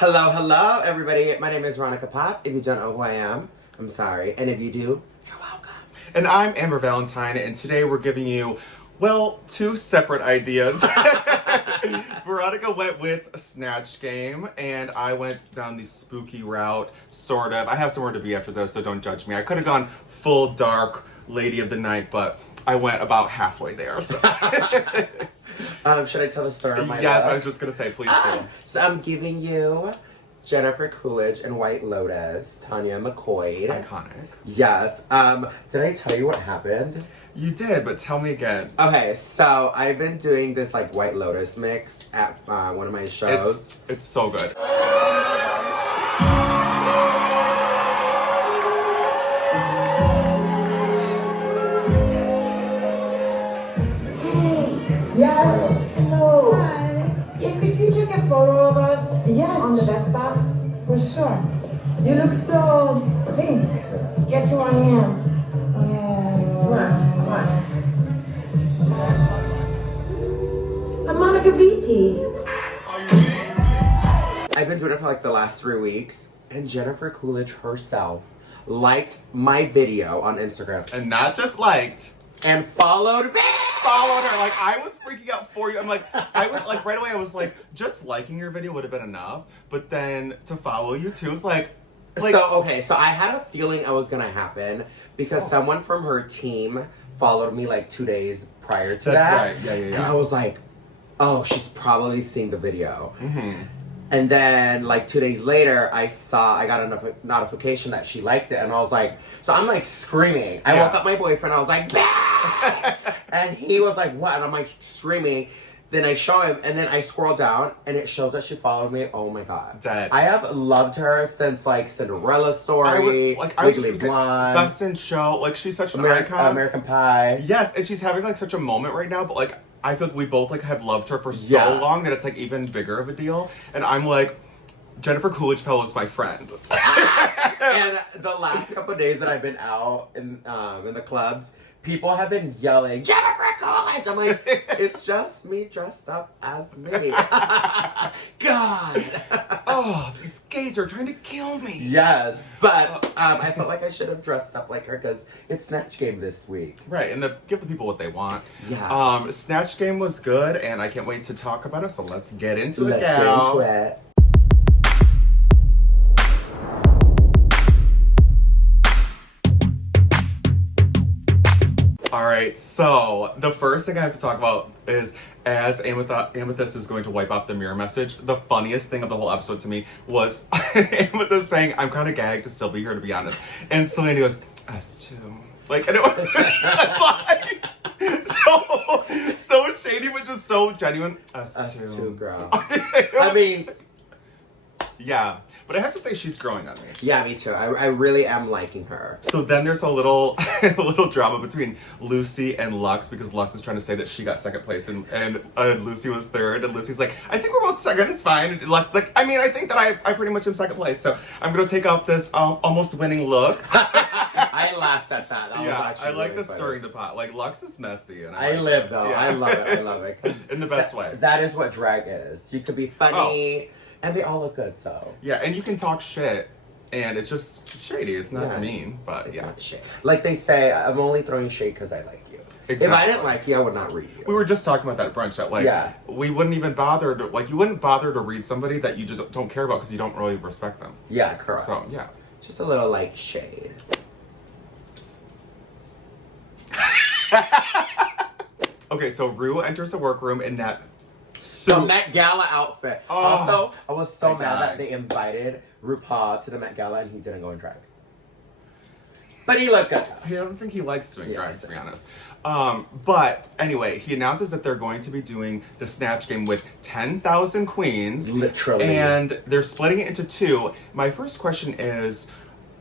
Hello, hello, everybody. My name is Veronica Pop. If you don't know who I am, I'm sorry. And if you do, you're welcome. And I'm Amber Valentine, and today we're giving you, well, two separate ideas. Veronica went with a Snatch game, and I went down the spooky route, sort of. I have somewhere to be after this, so don't judge me. I could have gone full dark Lady of the Night, but I went about halfway there. So. Should I tell the story of my Yes, life? I was just going to say, please do. So I'm giving you Jennifer Coolidge and White Lotus, Tanya McCoy. Iconic. Yes. Did I tell you what happened? You did, but tell me again. Okay, so I've been doing this like White Lotus mix at one of my shows. It's so good. Yes. Hello. Hi. Yeah, could you take a photo of us? Yes. On the Vespa? For sure. You look so pink. Guess who I am? What? I'm Monica Vitti. I've been doing it for like the last 3 weeks, and Jennifer Coolidge herself liked my video on Instagram. And not just liked. And followed me! Followed her. Like, I was freaking out for you. I'm like, right away, I was like, just liking your video would have been enough. But then to follow you too is like. So I had a feeling it was gonna happen because someone from her team followed me like 2 days prior to that. That's right. Yeah. And I was like, oh, she's probably seeing the video. Mm-hmm. And then like 2 days later, I got a notification that she liked it, and I was like, so I'm like screaming. I woke up my boyfriend, I was like, bah! And he was like, what? And I'm like screaming. Then I show him, and then I scroll down, and it shows that she followed me. Oh my god. Dead. I have loved her since like Cinderella Story, Legally Blonde, Best in Show. Like, she's such an icon. American Pie. Yes, and she's having like such a moment right now, but like, I feel like we both like have loved her for so long that it's like even bigger of a deal. And I'm like, Jennifer Coolidge is my friend. And the last couple of days that I've been out in the clubs, people have been yelling, Jennifer Coolidge! I'm like, it's just me dressed up as me. God. Oh, these gays are trying to kill me. Yes, but I felt like I should have dressed up like her because it's Snatch Game this week. Right, and give the people what they want. Yeah. Snatch Game was good, and I can't wait to talk about it, so let's get into it, Let's get into it. Alright, so the first thing I have to talk about is as Amethyst is going to wipe off the mirror message, the funniest thing of the whole episode to me was Amethyst saying, I'm kind of gagged to still be here, to be honest. And Selena goes, us too. Like, and it was it's like, so shady, but just so genuine. Us too, girl. I mean, yeah. But I have to say, she's growing on me. Yeah, me too. I really am liking her. So then there's a little drama between Lucy and Lux because Lux is trying to say that she got second place and Lucy was third. And Lucy's like, I think we're both second, it's fine. And Lux is like, I mean, I think that I pretty much am second place. So I'm going to take off this almost winning look. I laughed at that. That was actually I like really the stirring the pot. Like, Lux is messy. And I live though. Yeah. I love it. In the best way. That is what drag is. You could be funny. And they all look good, so. Yeah, and you can talk shit, and it's just shady. It's not mean, but it's yeah. Not shit. Like they say, I'm only throwing shade because I like you. Exactly. If I didn't like you, I would not read you. We were just talking about that at brunch, that like, we wouldn't even bother to, like, you wouldn't bother to read somebody that you just don't care about because you don't really respect them. Yeah, correct. So, yeah. Just a little, like, shade. Okay, so Rue enters the workroom in that The Met Gala outfit. Oh, also, I was so mad died. that they invited RuPaul to the Met Gala and he didn't go in drag. But he looked good. I don't think he likes doing drag, to be honest. But anyway, he announces that they're going to be doing the Snatch Game with 10,000 queens. Literally. And they're splitting it into two. My first question is,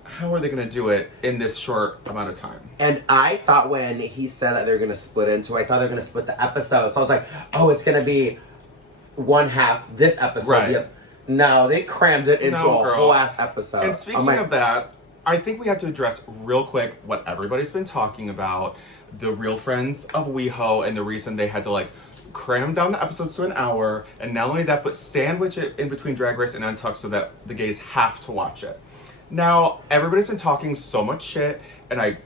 how are they going to do it in this short amount of time? And I thought when he said that they're going to split into, I thought they were going to split the episodes. So I was like, oh, it's going to be one half this episode. Right. No, they crammed it into a whole ass episode. And speaking of that, I think we have to address real quick what everybody's been talking about. The real friends of WeHo and the reason they had to like cram down the episodes to an hour, and not only that, but sandwich it in between Drag Race and Untucked so that the gays have to watch it. Now, everybody's been talking so much shit, and I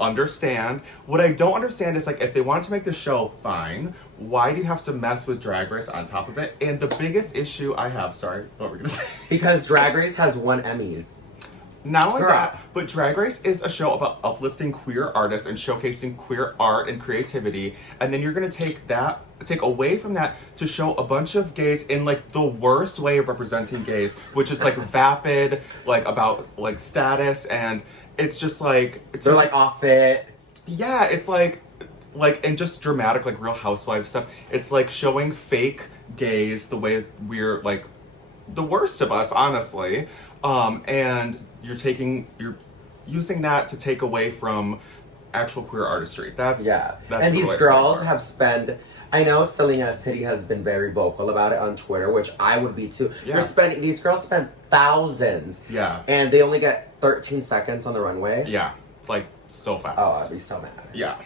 understand. What I don't understand is, like, if they want to make the show, fine. Why do you have to mess with Drag Race on top of it? And the biggest issue I have, sorry, what were we gonna say? Because Drag Race has won Emmys. Not only Girl. that, but Drag Race is a show about uplifting queer artists and showcasing queer art and creativity. And then you're gonna take away from that to show a bunch of gays in like the worst way of representing gays, which is like vapid, like about like status, and it's just like They're like off it. yeah, it's like and just dramatic, like Real Housewives stuff. It's like showing fake gays the way we're like the worst of us, honestly. And you're using that to take away from actual queer artistry. That's and these girls have spent. I know Selena City has been very vocal about it on Twitter, which I would be too. Yeah. These girls spent thousands. Yeah. And they only get 13 seconds on the runway. Yeah. It's like so fast. Oh, I'd be so mad. Yeah.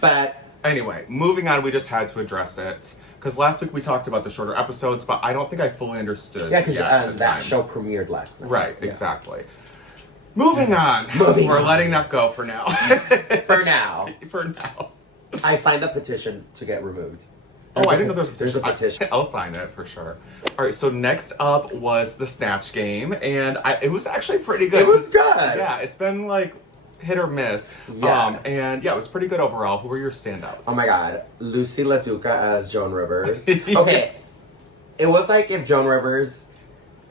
But anyway, moving on, we just had to address it. Because last week we talked about the shorter episodes, but I don't think I fully understood. yeah, because that show premiered last night. Right, Yeah. exactly. Moving on. We're letting that go for now. For now. For now. I signed the petition to get removed. Oh, I didn't know there was a petition. There's a petition. I'll sign it for sure. All right, so next up was the Snatch game, and it was actually pretty good. It was good. Yeah, it's been like hit or miss. Yeah. And yeah, it was pretty good overall. Who were your standouts? Oh my god. Lucy LaDuca as Joan Rivers. Okay. It was like if Joan Rivers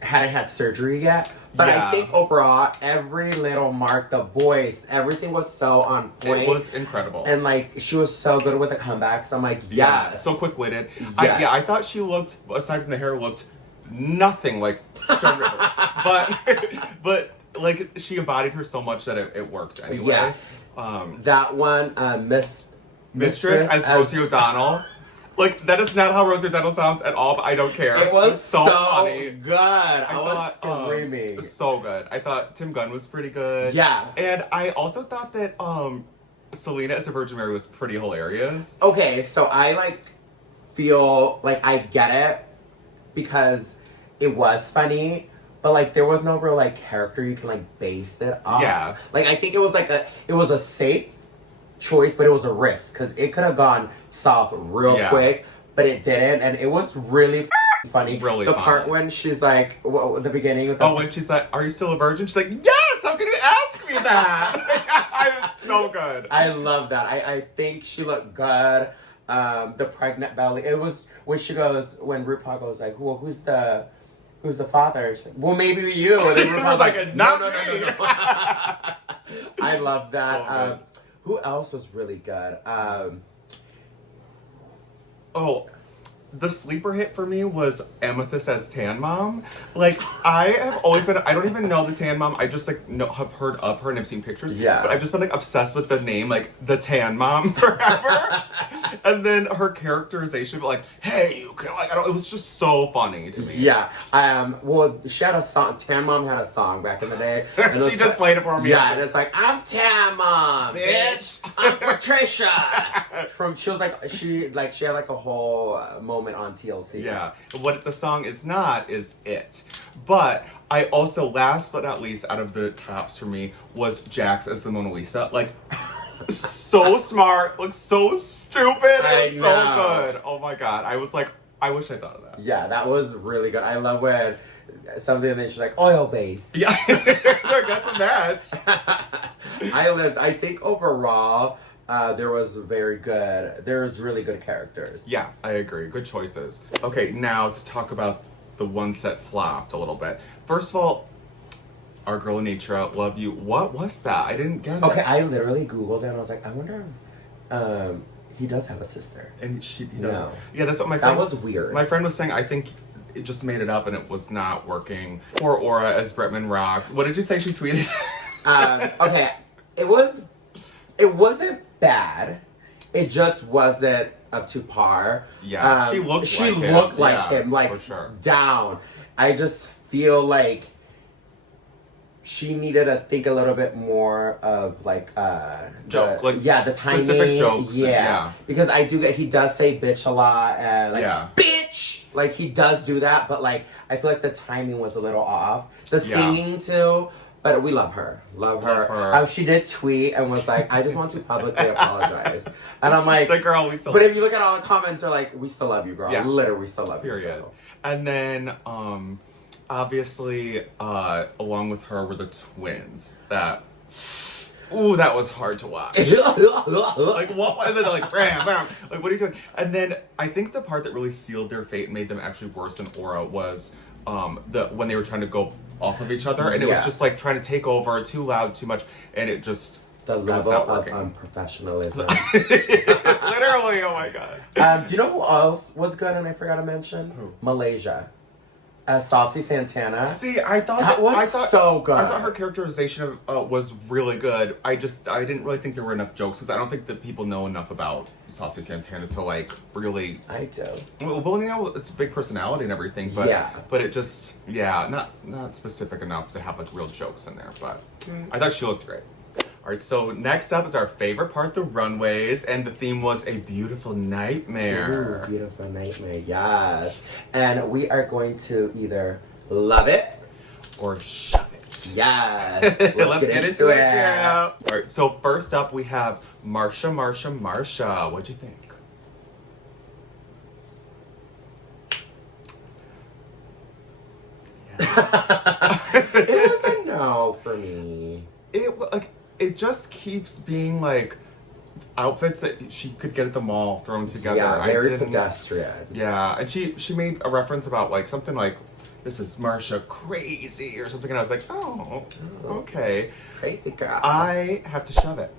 hadn't had surgery yet. But Yeah. I think overall, every little mark, the voice, everything was so on point. It was incredible. And like, she was so good with the comebacks. I'm like, yes. So quick-witted. Yeah. I thought she looked, aside from the hair, looked nothing like Joan Rivers. but like, she embodied her so much that it worked anyway. Yeah. That one, Mistress as Rosie O'Donnell. Like, that is not how Rosie O'Donnell sounds at all, but I don't care. It was so funny. good. I was screaming. It was so good. I thought Tim Gunn was pretty good. Yeah. And I also thought that Selena as a Virgin Mary was pretty hilarious. Okay, so I feel like I get it because it was funny, but like there was no real character you can base it on. Yeah. Like I think it was a safe choice, but it was a risk because it could have gone south real quick, but it didn't, and it was really funny. Really the fun. part when she's like, the beginning of the when she's like, "Are you still a virgin?" She's like, "Yes! How can you ask me that?" It's so good. I love that. I think she looked good. The pregnant belly. It was when RuPaul goes like, "Well, who's the father?" She's like, "Well, maybe you." And then RuPaul's like, "Not no. I love that. So who else was really good? The sleeper hit for me was Amethyst as Tan Mom. Like, I have always been, I don't even know the Tan Mom. I just have heard of her and have seen pictures. Yeah. But I've just been obsessed with the name, the Tan Mom forever. And then her characterization, hey, you can, it was just so funny to me. Yeah. Well, she had a song. Tan Mom had a song back in the day. And She just played it for me. Yeah, and it's like, I'm Tan Mom, bitch. I'm Patricia. She had a whole moment on TLC. Yeah. What the song is not is it. But I also, last but not least, out of the tops for me, was Jax as the Mona Lisa. So smart, so stupid, and so good. Oh my god. I was like, I wish I thought of that. Yeah, that was really good. I love when something and then she's like, oil base. Yeah. That's a match. I think overall, there was really good characters. Yeah, I agree. Good choices. Okay, now to talk about the ones that flopped a little bit. First of all, our girl Anitra, love you. What was that? I didn't get it. Okay, I literally Googled it and I was like, I wonder if he does have a sister. And he does. No. Yeah, that's what my friend... That was weird. My friend was saying, I think it just made it up and it was not working. Poor Aura as Bretman Rock. What did you say she tweeted? Okay, it wasn't bad. It just wasn't up to par. Yeah, she looked like him, for sure. down. I just feel like she needed to think a little bit more of like the timing. Specific jokes. Yeah. Because I do get he does say bitch a lot and like bitch. Like he does do that, but like I feel like the timing was a little off. The singing too. But we love her. Love her. She did tweet and was like, I just want to publicly apologize. And I'm like, it's like, girl, we still But if you look at all the comments, they're like, we still love you, girl. Yeah. Literally, we still love Period. you. So. And then, obviously, along with her were the twins. That was hard to watch. Like, what? And then like, bam, bam. Like, what are you doing? And then I think the part that really sealed their fate and made them actually worse than Aura was when they were trying to go off of each other, and it was just like trying to take over, too loud, too much, and it just level of unprofessionalism. Literally, oh my god. Do you know who else was good and I forgot to mention? Who? Malaysia. Saucy Santana. See, I thought so good. I thought her characterization was really good. I didn't really think there were enough jokes because I don't think that people know enough about Saucy Santana to like really. I do. Well, you know, it's a big personality and everything, but it just not specific enough to have like real jokes in there. But I thought she looked great. All right, so next up is our favorite part, the runways, and the theme was a beautiful nightmare. Ooh, beautiful nightmare, yes. And we are going to either love it or shove it. Yes. Let's get into it. Yeah. All right, so first up we have Marsha. What'd you think? Yeah. It was a no for me. It just keeps being like outfits that she could get at the mall thrown together. Yeah, very pedestrian. Yeah, and she made a reference about like something like, this is Marsha crazy or something, and I was like, oh, okay. Crazy girl. I have to shove it.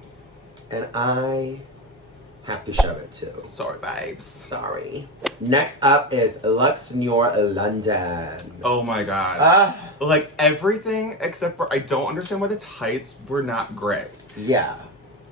And I have to shove it too. Sorry, babes. Sorry. Next up is Lux Noir London. Oh my god. Like everything except for I don't understand why the tights were not gray. Yeah.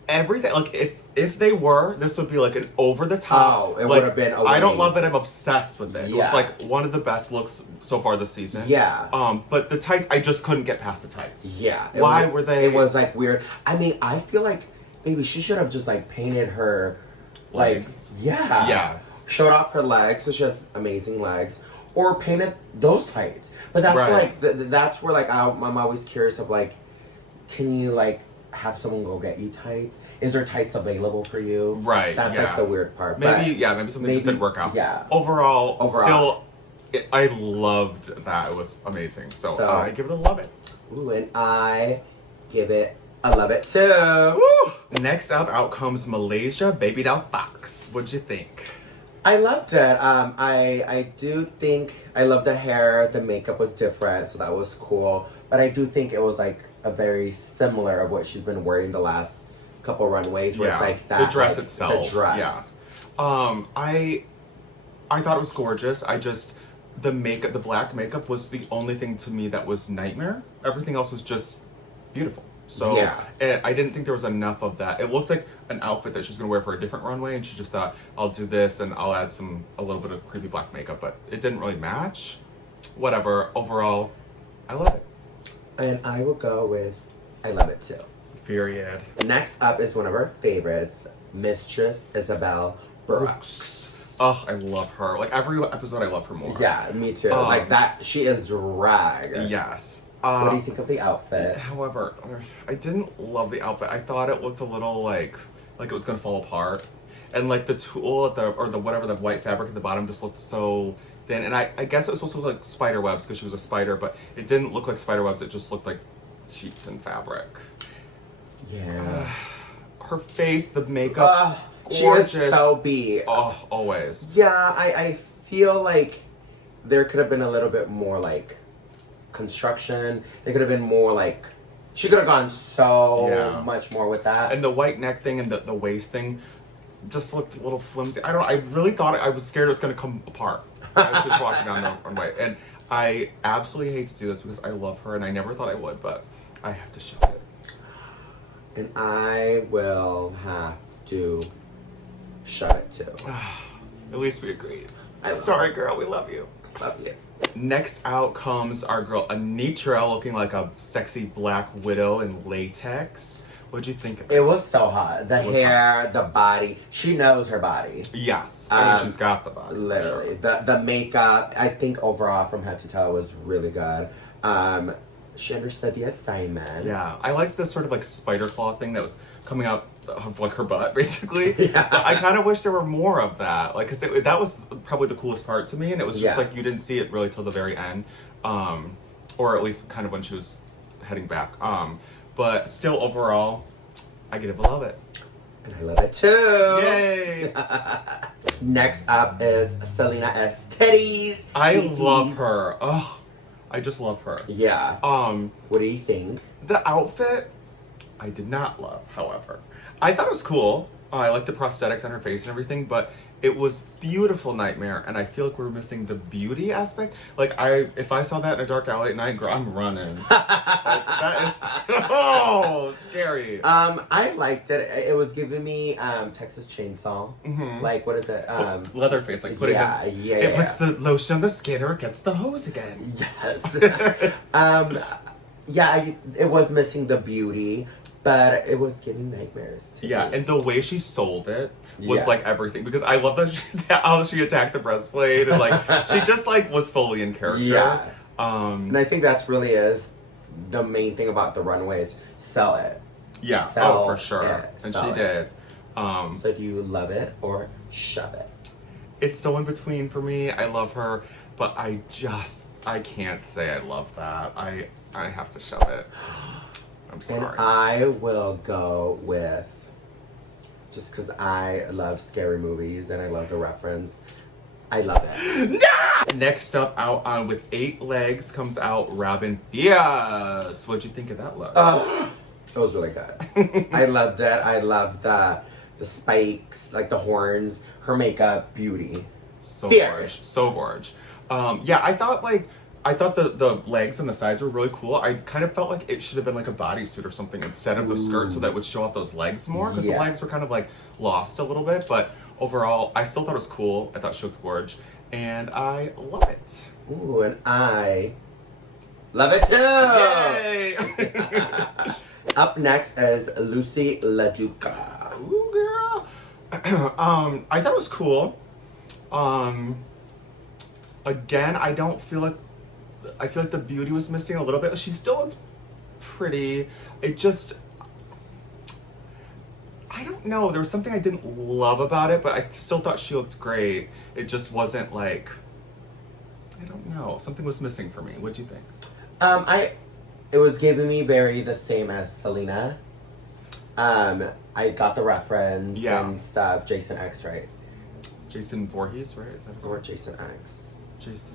Everything, like if they were, this would be like an over the top. Oh, it would have been. I don't love it. I'm obsessed with it. Yeah. It was like one of the best looks so far this season. Yeah. But the tights, I just couldn't get past the tights. Yeah. Why were they? It was like weird. I mean, I feel like maybe she should have just like painted her legs. Yeah. Showed off her legs, so she has amazing legs, or painted those tights. But that's like that's where like I'm always curious of like, can you like have someone go get you tights? Is there tights available for you? Right. That's like the weird part. Maybe something just didn't work out. Yeah. Overall. Still, I loved that. It was amazing. So I give it a love it. Ooh, and I give it a love it too. Woo! Next up, out comes Malaysia, Baby Doll Fox. What'd you think? I loved it. I do think I love the hair. The makeup was different, so that was cool. But I do think it was like a very similar of what she's been wearing the last couple runways, where it's like that. The dress like, itself. The dress. Yeah. I thought it was gorgeous. The makeup, the black makeup was the only thing to me that was nightmare. Everything else was just beautiful. So I didn't think there was enough of that. It looked like an outfit that she was gonna wear for a different runway, and she just thought, I'll do this and I'll add a little bit of creepy black makeup, but it didn't really match. Whatever. Overall, I love it. And I will go with I love it too. Period. Next up is one of our favorites, Mistress Isabel Brooks. Oh, I love her. Like every episode, I love her more. Yeah, me too. Like that, she is drag. Yes. What do you think of the outfit? However, I didn't love the outfit. I thought it looked a little like it was gonna fall apart, and like the tulle at the white fabric at the bottom just looked so thin. And I guess it was supposed to look like spider webs because she was a spider, but it didn't look like spider webs. It just looked like cheap thin fabric. Yeah. Her face, the makeup, she was so beat. Oh, always. Yeah, I feel like there could have been a little bit more like construction. They could have been more like, she could have gone so much more with that. And the white neck thing and the waist thing just looked a little flimsy. I really thought, I was scared it was going to come apart as she was walking down the runway. And I absolutely hate to do this because I love her and I never thought I would, but I have to show it. And I will have to shove it too. At least we agreed. I'm sorry, girl. We love you. Love you. Next out comes our girl Anitra, looking like a sexy black widow in latex. What'd you think of it? It was so hot. The hair, the body. She knows her body. Yes. I mean, she's got the body. Literally. Sure. The makeup, I think overall from head to toe was really good. She understood the assignment. Yeah. I liked the sort of like spider claw thing that was coming out of like her butt, basically. Yeah. But I kind of wish there were more of that. Like, cause that was probably the coolest part to me. And it was just like, you didn't see it really till the very end. Or at least kind of when she was heading back. But still, overall, I give it a love it. And I love it too. Yay! Next up is Selena S. Titties. I love her. Oh, I just love her. Yeah. What do you think? The outfit, I did not love, however. I thought it was cool. I liked the prosthetics on her face and everything, but it was beautiful Nightmare, and I feel like we're missing the beauty aspect. Like, if I saw that in a dark alley at night, girl, I'm running. Like, that is so scary. I liked it. It was giving me Texas Chainsaw. Mm-hmm. Like, what is it? Leatherface, like putting it puts the lotion on the skin or it gets the hose again. Yes. It was missing the beauty, but it was giving nightmares too. Yeah, and the way she sold it was like everything, because I love that how she attacked the breastplate and like she just like was fully in character. Yeah. And I think that's really is the main thing about the runways. Sell it. Yeah. Sell for sure. And she did. So do you love it or shove it? It's so in between for me. I love her, but I can't say I love that. I have to shove it. I'm sorry. And I will go with, just because I love scary movies and I love the reference, I love it. Next up, out on with 8 legs comes out Robin Diaz. What'd you think of that look? It was really good. I loved it. I loved the spikes, like the horns, her makeup, beauty. So Fierce. gorge. So gorge. I thought the legs and the sides were really cool. I kind of felt like it should have been like a bodysuit or something instead of the skirt, so that would show off those legs more, because the legs were kind of like lost a little bit. But overall, I still thought it was cool. I thought she looked gorge, and I love it. Ooh, and I love it too! Yay! Up next is Lucy LaDuca. Ooh, girl. I thought it was cool. Again, I feel like the beauty was missing a little bit. She still looked pretty. It just, I don't know. There was something I didn't love about it, but I still thought she looked great. It just wasn't like, I don't know. Something was missing for me. What'd you think? It was giving me very the same as Selena. I got the reference and stuff. Jason X, right? Jason Voorhees, right? Is that his Or name? Jason X. Jason.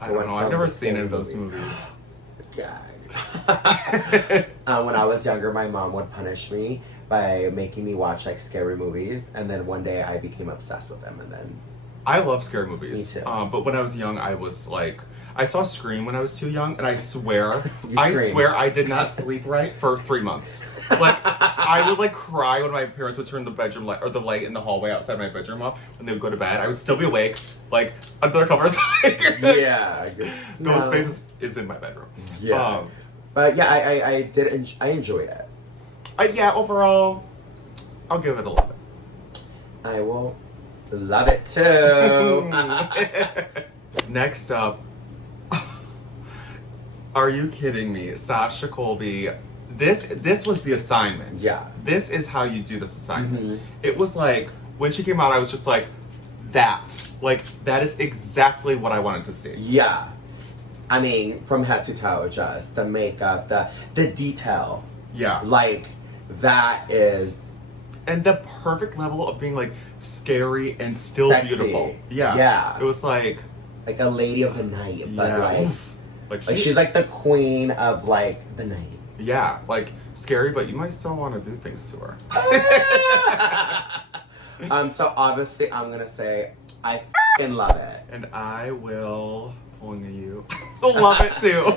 I don't know. I've never seen any of those movies. Gag. When I was younger, my mom would punish me by making me watch like scary movies, and then one day I became obsessed with them, and then I love scary movies. Me too. But when I was young, I was like, I saw Scream when I was too young, and I swear screamed. I did not sleep right for 3 months. Like, I would like cry when my parents would turn the bedroom light or the light in the hallway outside my bedroom off when they would go to bed. I would still be awake, like under the covers. Yeah. Ghostface is in my bedroom. Yeah. But yeah, I enjoyed it. Overall, I'll give it a 11. I will love it too. Next up, are you kidding me? Sasha Colby. This was the assignment. Yeah. This is how you do this assignment. Mm-hmm. It was like, when she came out, I was just like, that is exactly what I wanted to see. Yeah. I mean, from head to toe, just the makeup, the detail. Yeah. Like, that is... And the perfect level of being like scary and still Sexy. Beautiful. Yeah. Yeah. It was like a lady of the night, but like she's like the queen of like the night. Yeah, like scary, but you might still want to do things to her. So obviously I'm gonna say I f***ing love it. And I will, pulling at you, love it too.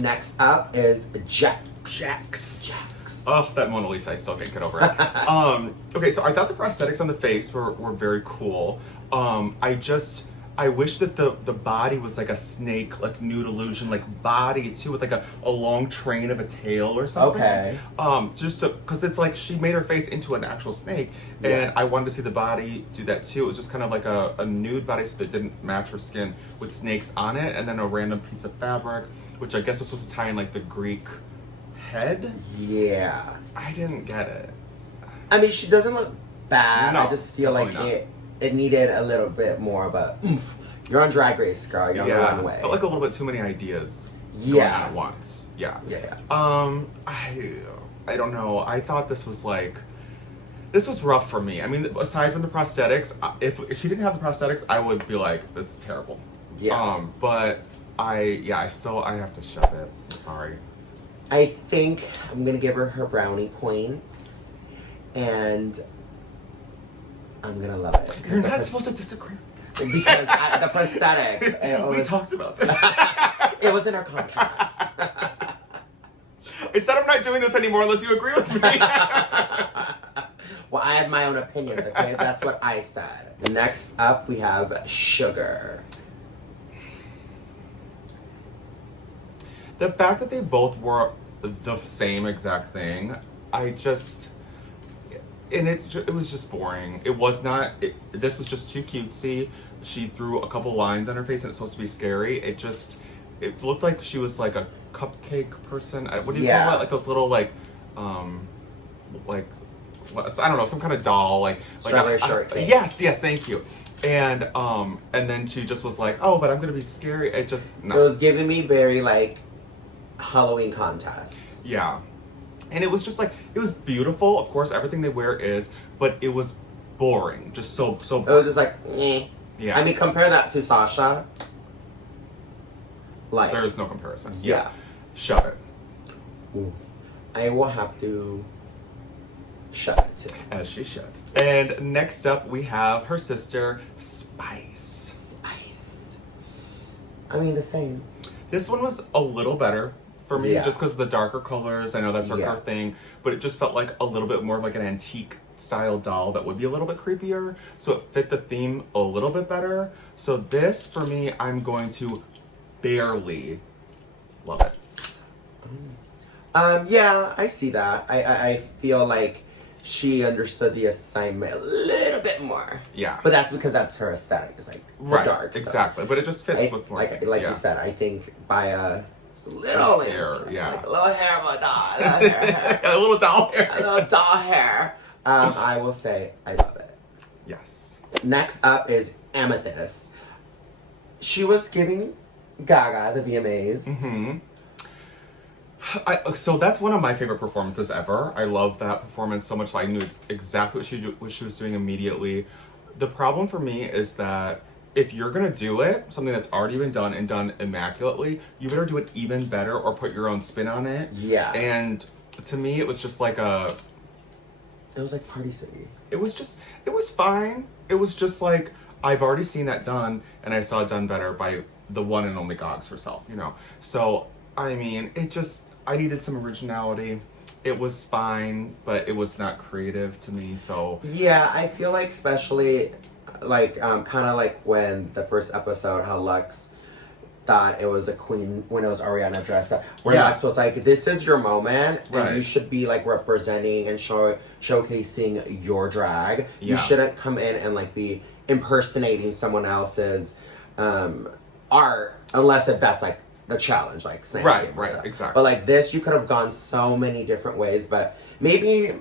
Next up is Jax. Oh, that Mona Lisa, I still can't get over it. Okay, so I thought the prosthetics on the face were very cool. I wish that the body was like a snake, like nude illusion, like body too, with like a long train of a tail or something. Okay. Just because it's like she made her face into an actual snake, Yeah. and I wanted to see the body do that too. It was just kind of like a nude body, so that didn't match her skin, with snakes on it, and then a random piece of fabric, which I guess was supposed to tie in like the Greek head. Yeah. I didn't get it. I mean, she doesn't look bad. No, I just feel like definitely it needed a little bit more of a oomph. You're on Drag Race, girl. You're on the runway. Felt like a little bit too many ideas. Yeah. Going on at once. Yeah. Yeah. I don't know. I thought this was rough for me. I mean, aside from the prosthetics, if she didn't have the prosthetics, I would be like, this is terrible. Yeah. But I have to shove it. I'm sorry. I think I'm gonna give her brownie points, and I'm gonna love it. You're not supposed to disagree. Because the prosthetic. We talked about this. It was in her contract. I said I'm not doing this anymore unless you agree with me. Well, I have my own opinions, okay? That's what I said. Next up, we have Sugar. The fact that they both wore the same exact thing, it was just boring. It was not, this was just too cutesy. She threw a couple lines on her face and it's supposed to be scary. It looked like she was like a cupcake person. What do you call it? Like those little I don't know, some kind of doll, Strawberry shortcake. Yes, thank you. And then she just was like, oh, but I'm gonna be scary. No. It was giving me very like Halloween contest. Yeah. And it was just like, it was beautiful. Of course, everything they wear is, but it was boring. Just so boring. It was just like, eh. Yeah. I mean, compare that to Sasha. Like, there's no comparison. Yeah. Shove it. Ooh. I will have to shove it too. As she should. And next up, we have her sister, Spice. I mean, the same. This one was a little better for me, Yeah. just because of the darker colors. I know that's her Yeah. thing, but it just felt like a little bit more of like an antique style doll that would be a little bit creepier, so it fit the theme a little bit better. So this, for me, I'm going to barely love it. Yeah, I see that. I feel like she understood the assignment a little bit more. Yeah. But that's because that's her aesthetic. It's like Right, dark. exactly. But it just fits with more like things, yeah. you said, I think by just a little hair, yeah. like a little hair of a doll, a little hair, A little doll hair. a little doll hair. I will say I love it. Yes. Next up is Amethyst. She was giving Gaga the VMAs. Mm-hmm. So that's one of my favorite performances ever. I love that performance so much. I knew exactly what she was doing immediately. The problem for me is that if you're gonna do it, something that's already been done and done immaculately, you better do it even better or put your own spin on it. Yeah. And to me, it was just like It was like Party City. it was fine. It was just like, I've already seen that done, and I saw it done better by the one and only Gogs herself, you know? So, I mean, I needed some originality. It was fine, but it was not creative to me, so. Yeah, I feel like especially like kind of like when the first episode, how Lux thought it was a queen when it was Ariana dressed up. Where Yeah. Lux was like, this is your moment, Right. and you should be like representing and showcasing your drag. Yeah. You shouldn't come in and like be impersonating someone else's art unless if that's like the challenge, like Snatch Game or Right, stuff. exactly. But like this, you could have gone so many different ways, but maybe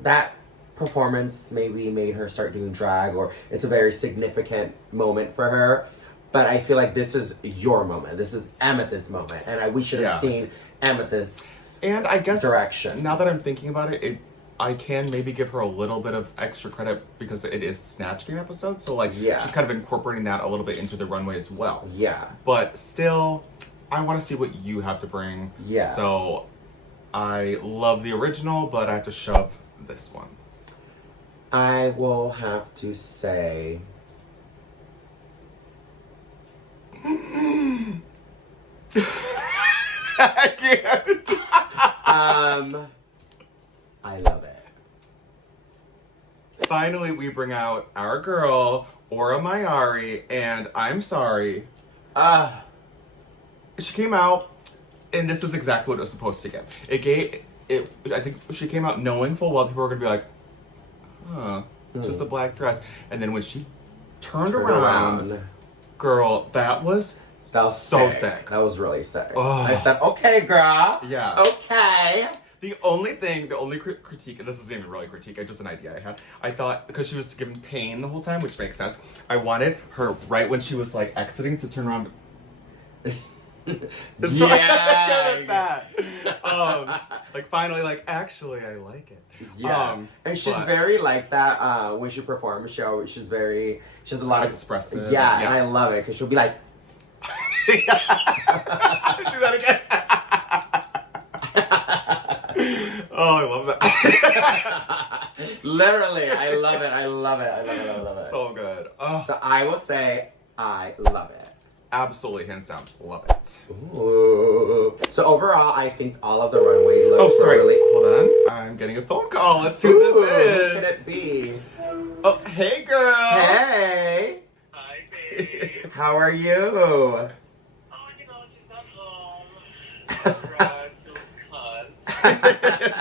that performance maybe made her start doing drag, or it's a very significant moment for her. But I feel like this is your moment. This is Amethyst's moment, and we should have seen Amethyst. And I guess direction. Now that I'm thinking about it, I can maybe give her a little bit of extra credit because it is Snatch Game episode, so like she's kind of incorporating that a little bit into the runway as well. Yeah. But still, I want to see what you have to bring. Yeah. So I love the original, but I have to shove this one. I will have to say. I can't. I love it. Finally, we bring out our girl, Aura Mayari, and I'm sorry. Uh, She came out, and this is exactly what it was supposed to get. I think she came out knowing full well people were gonna be like, huh, just a black dress. And then when she turned around, girl, that was so sick. That was really sick. Oh. I said, okay, girl. Yeah. Okay. The only critique, and this isn't even really a critique, just an idea I had. I thought, because she was giving pain the whole time, which makes sense, I wanted her, right when she was like exiting, to turn around. So Yeah. Like finally, like, actually, I like it. Yeah. And she's very like that when she performs a show. She has a lot of expressive. Yeah, and I love it because she'll be like, do that again. Oh, I love that. Literally, I love it. I love it. I love it. I love it. So good. Oh. So I will say I love it. Absolutely, hands down, love it. Ooh. So overall, I think all of the runway looks sorry. really... Hold on. I'm getting a phone call. Let's see who this is. Who could it be? Oh, hey, girl. Hey. Hi, babe. How are you? Oh, you know, just at home.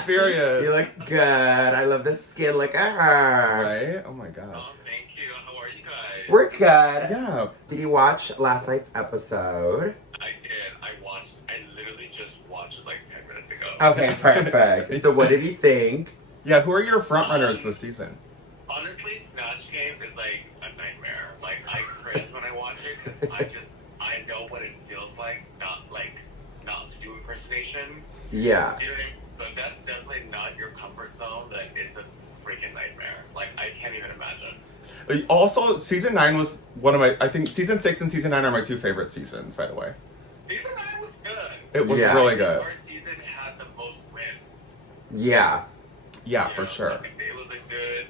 Period. You look good. I love the skin. Look at her. Right? Oh my god. Oh, thank you. How are you guys? We're good. Yeah. Did you watch last night's episode? I did. I literally just watched it like 10 minutes ago. Okay, perfect. So what did you think? Yeah, who are your front runners this season? Honestly, Snatch Game is like a nightmare. Like, I cringe when I watch it because I know what it feels like not to do impersonations. Yeah. But that's definitely not your comfort zone. Like, it's a freaking nightmare. Like, I can't even imagine. Also, season 9 was one of my, I think season 6 and season 9 are my two favorite seasons, by the way. Season 9 was good. It was Yeah. really good. Our season had the most wins. Yeah. Yeah, You for know, sure. like, it was a good,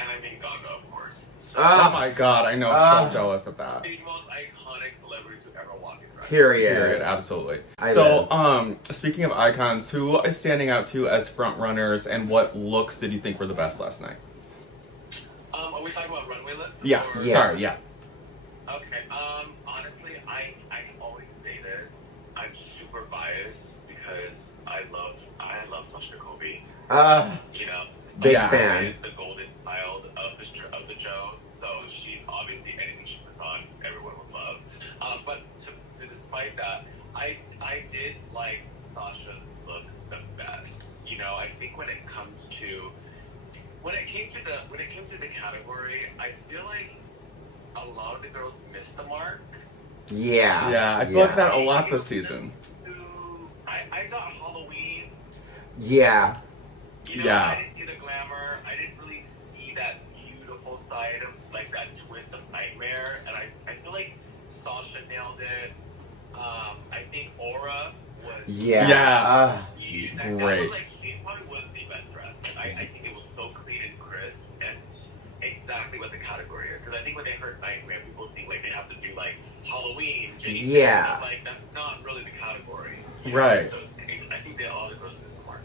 and I mean Gaga, of course. So, Oh my god, I know, so jealous of that. the most iconic celebrity to ever walk in runway. Period. Absolutely. I So, speaking of icons, who is standing out to you as front runners, and what looks did you think were the best last night? Are we talking about runway lists? Yes. Or- Yeah. Sorry. Yeah. Okay. Honestly, I can always say this. I'm super biased because I love Sasha Kobe. You know, Big Yeah. fan. Is the golden child of the show, so she's obviously anything she puts on, everyone would love. But to despite that, I did like Sasha's look the best. You know, I think when it came to the category, I feel like a lot of the girls missed the mark. Yeah. Yeah, I feel like that a lot this season. I got Halloween. Yeah. You know, Yeah. I didn't see the glamour. I didn't really see that beautiful side of, like, that twist of Nightmare. And I feel like Sasha nailed it. I think Aura was... Yeah. Yeah. That Great. was, like, she probably was the best dress. Like, I think it was so clean and crisp and exactly what the category is. Because I think when they heard Nightmare, people think, like, they have to do, like, Halloween. Yeah. Like, that's not really the category. You know? Right. So I think they all girls missed the mark.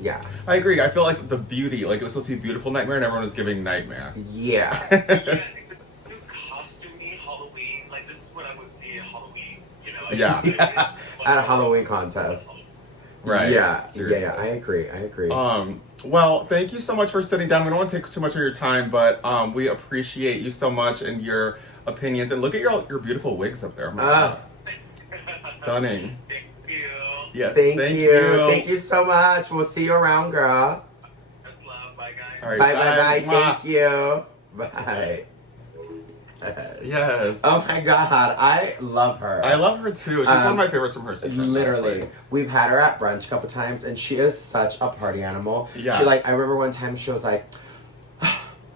Yeah. I agree. I feel like the beauty, like it was supposed to be beautiful Nightmare, and everyone was giving Nightmare. Yeah. Yeah, this costumey Halloween, like this is what I would see at Halloween, you know? Like, Yeah. Yeah. At a Halloween contest. Right. Yeah. Seriously. Yeah. I agree. Well, thank you so much for sitting down. We don't want to take too much of your time, but we appreciate you so much and your opinions. And look at your beautiful wigs up there. Oh my God. Stunning. Thank you. Yes. Thank you. Thank you so much. We'll see you around, girl. Much love. Bye, guys. All right, Bye. Mwah. Thank you. Bye. Yes. Oh my God, I love her. I love her too. She's one of my favorites from her season. Literally, honestly. we've had her at brunch a couple times, and she is such a party animal. Yeah. She I remember one time she was like,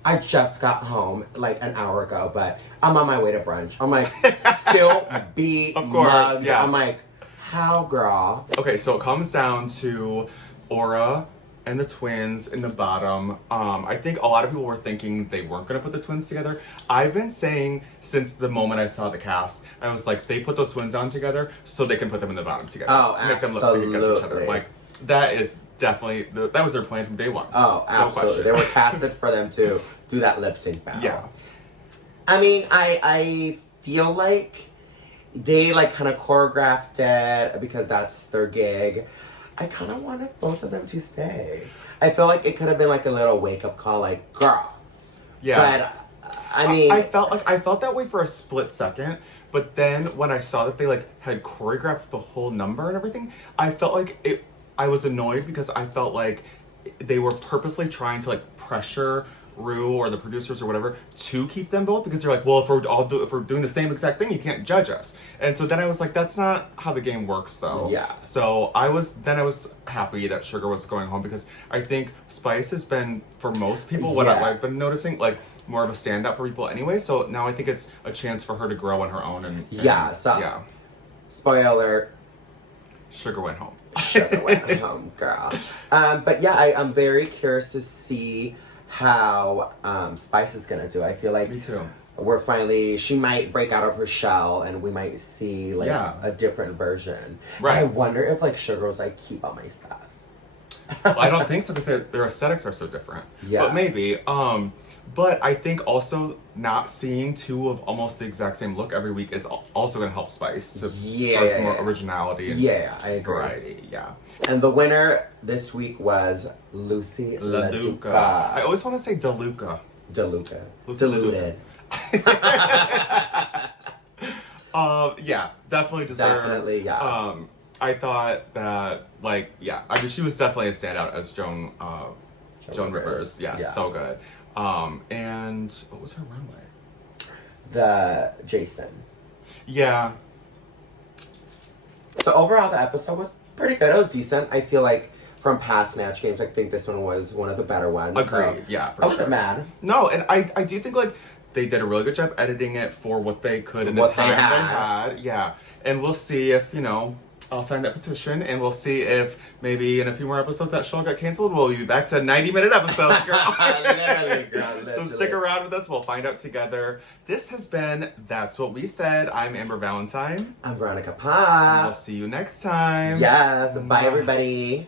"I just got home like an hour ago, but I'm on my way to brunch." I'm like, still be Of course, mugged. yeah. I'm like, how, girl? Okay, so it comes down to Aura and the twins in the bottom. I think a lot of people were thinking they weren't going to put the twins together. I've been saying since the moment I saw the cast, I was like, they put those twins on together so they can put them in the bottom together. Oh, Make them look sync against each other. absolutely. Like, that is definitely, that was their plan from day one. Oh, No absolutely. question. They were casted for them to do that lip sync battle. Yeah. I mean, I feel like they like kind of choreographed it because that's their gig. I kind of wanted both of them to stay. I feel like it could have been like a little wake up call, like, girl. Yeah. But I mean, I felt that way for a split second, but then when I saw that they like had choreographed the whole number and everything, I felt like it. I was annoyed because I felt like they were purposely trying to like pressure Rue or the producers or whatever to keep them both, because they're like, well, if we're doing the same exact thing, you can't judge us. And so then I was like, that's not how the game works, though. Yeah. So I was happy that Sugar was going home, because I think Spice has been, for most people, what Yeah. I've been noticing, like more of a standout for people anyway. So now I think it's a chance for her to grow on her own. And yeah. So yeah, spoiler alert. Sugar went home. Sugar went home, girl. But yeah, I'm very curious to see how Spice is gonna do. I feel like Me too. she might break out of her shell and we might see like Yeah. a different version. Right. I wonder if like Sugar was like, keep all my stuff. Well, I don't think so, because their aesthetics are so different. Yeah. But maybe. But I think also not seeing two of almost the exact same look every week is also going to help Spice to for some more originality and Yeah, I agree. variety. Yeah. And the winner this week was Lucy LaDuca. I always want to say DeLuca. DeLuca. Lucy Deluded. Yeah, definitely deserved. Definitely, yeah. I thought that, like, yeah, I mean, she was definitely a standout as Joan Rivers. Yeah, Yeah. so good. And what was her runway? The Jason. Yeah. So overall, the episode was pretty good. It was decent. I feel like from past Snatch games, I think this one was one of the better ones. Agreed. So Yeah, for I wasn't sure. mad. No, and I do think, like, they did a really good job editing it for what they could in the What time they they had. had. Yeah. And we'll see if, I'll sign that petition, and we'll see if maybe in a few more episodes that show got canceled. We'll be back to 90-minute episodes, girl. Literally, girl, So literally. stick around with us. We'll find out together. This has been That's What We Said. I'm Amber Valentine. I'm Veronica And we'll Pop. see you next time. Yes. Bye, everybody.